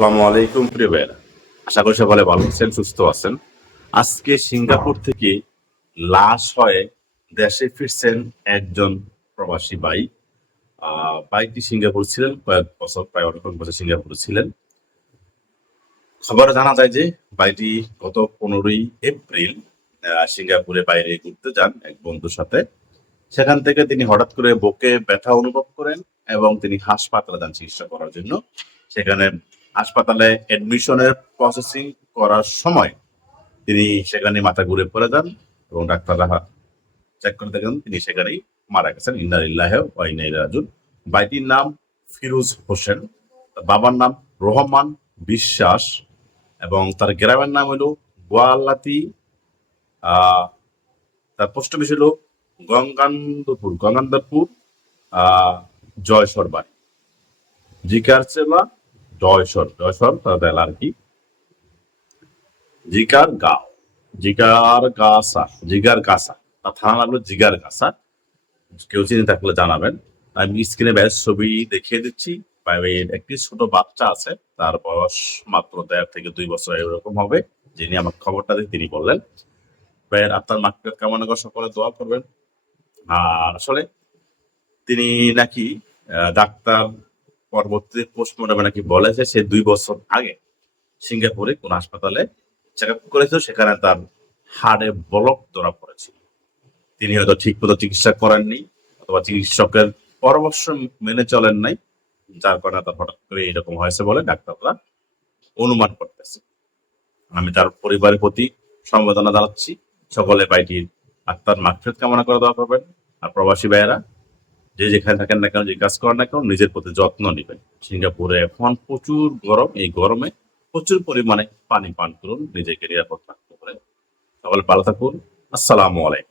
আসসালামু আলাইকুম প্রিয় ভাইয়েরা। আশা করি সকলে ভালো আছেন, সুস্থ আছেন। আজকে সিঙ্গাপুর থেকে লাশ হয়ে দেশে ফিরছেন একজন প্রবাসী ভাই। সিঙ্গাপুর ছিলেন, কয়েক বছর, প্রায় অনেক বছর সিঙ্গাপুর ছিলেন। খবরে জানা যায় যে ভাইটি গত পনেরোই এপ্রিল সিঙ্গাপুরে বাইরে ঘুরতে যান এক বন্ধুর সাথে। সেখান থেকে তিনি হঠাৎ করে বুকে ব্যথা অনুভব করেন এবং তিনি হাসপাতালে যান চিকিৎসা করার জন্য। সেখানে হাসপাতালে অ্যাডমিশনের প্রসেসিং করার সময় তিনি সেখানে মাথা ঘুরে পড়ে যান এবং ডাক্তাররা চেক করে দেখেন তিনি সেখানেই মারা গেছেন। ইন্দারিল্লাহ রাজুন বাইটির নাম ফিরোজ হোসেন। বাবার নাম রহমান বিশ্বাস এবং তার গ্রামের নাম হলো গোয়ালাতি তার পোস্ট অফিস হলো গঙ্গান্দপুর গঙ্গান্দপুর আহ জয়সর বাড়ি জিকার চেলা জয়সর জয়সর বেলা আর কি। জিকার গাঁও, জিগার গাছা জিগার গাছা তার থানা হলো জিগার গাছা। কেউ চিনে থাকলে জানাবেন। আমি স্ক্রিনে ব্যাস ছবি দেখিয়ে দিচ্ছি। একটি ছোট বাচ্চা আছে, তার বয়স মাত্র দেড় থেকে দুই বছর এরকম হবে, যিনি আমার খবরটা দিয়ে তিনি বললেন। ভাইয়ের আপনার মাকে কামনা করে সকলে দোয়া করবেন। আর আসলে তিনি নাকি ডাক্তার পরবর্তী পোস্টমর্টমে নাকি বলেছে সে দুই বছর আগে সিঙ্গাপুরে কোন হাসপাতালে চেক আপ করেছিল, সেখানে তার হাড়ে ব্লক ধরা পড়েছিল। তিনি হয়তো ঠিক মতো চিকিৎসা করেননি অথবা চিকিৎসকের পরামর্শ মেনে চলেন নাই, যার কারণে তার হঠাৎ করে এরকম হয়েছে বলে ডাক্তাররা অনুমান করতেছে। আমি তার পরিবারের প্রতি সমবেদনা জানাচ্ছি। সকলে বাইটির আত্মার মাকফেদ কামনা করে দেওয়া করবেন। আর প্রবাসী ভাইয়েরা যে যেখানে থাকেন না কেন, যে কাজ করেন না কেন, নিজের প্রতি যত্ন নেবেন। সিঙ্গাপুরে এখন প্রচুর গরম, এই গরমে প্রচুর পরিমাণে পানি পান করুন, নিজেকে নিরাপদ রাখতে পারেন। সকাল ভালো থাকুন। আসসালামু আলাইকুম।